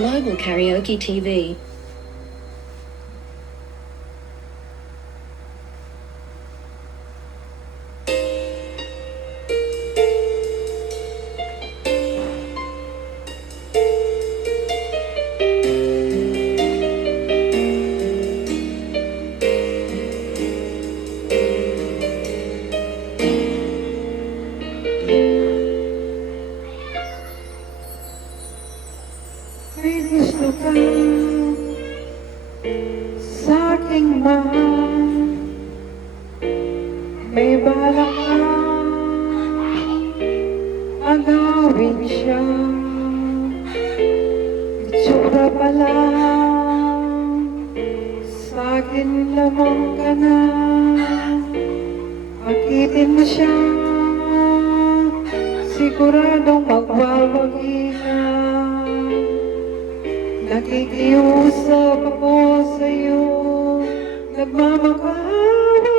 Global Karaoke TV. May gusto ka sa'king mahal, may balak ka agawin siya. Itsura pa lang sa'kin lamang ka na, akitin mo siya, siguradong magbabagi ka. Nakikiusap ako sa'yo, nagmamakaawa.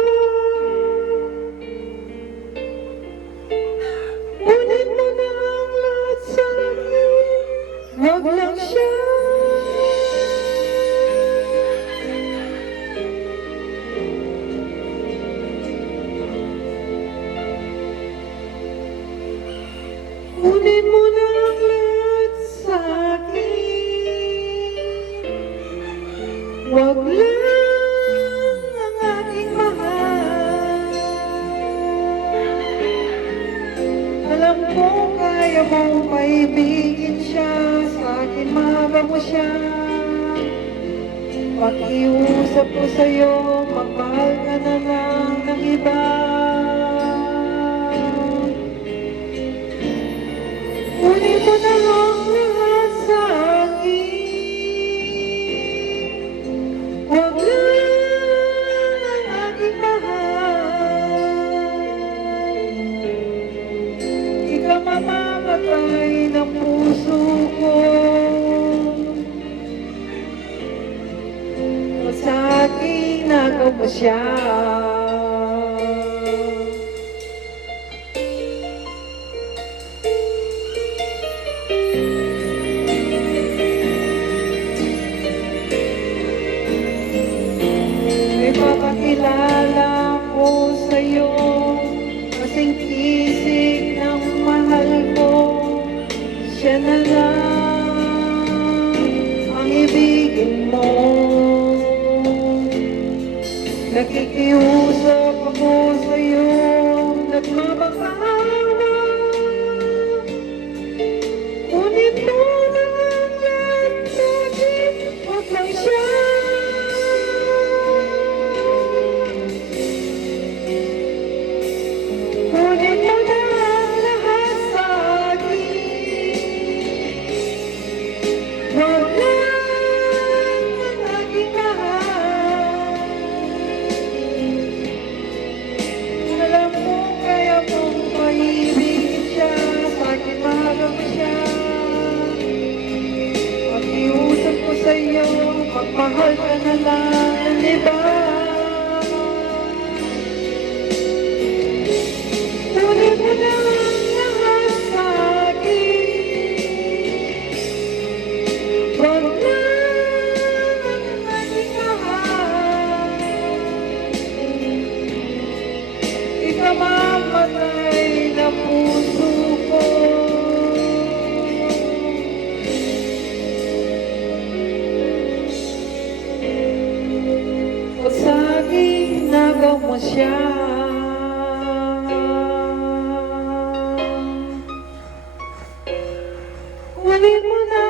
Unin mo na ang lahat sa akin, wag lang siya. Unin mo na ang lahat sa akin, wag lang ang aking mahal. Alam ko kaya mong maibigin siya, sa akin mahaba mo siya. Pakiusap ko sa'yo, magmahal ka na lang ng iba. Kunin mo na lang lahat sa akin, wag lang ang aking mahal. Ikaw mamamatay ng puso ko, o sa akin nagaw mo siya. Ipapakilala ko sa'yo, kasing kisig ng mahal ko. Siya na lang ang ibigin mo. Nakikiusap ako sa'yo, nagmamakaawa. Kunin mo na ang lahat sa'kin, wag lang siya. Kunin mo na lahat sa akin, wag lang ang aking mahal. Alam mo kaya mong maibigin siya, sa akin mahal mo siya. Pakiusap ko sa'yo, magmahal ka na lang ng iba. Kunin mo na ang lahat sa akin, wag lang ang aking mahal. Ikaw mamatay ng puso ko, o sa akin nagaw mo siya. Kunin mo na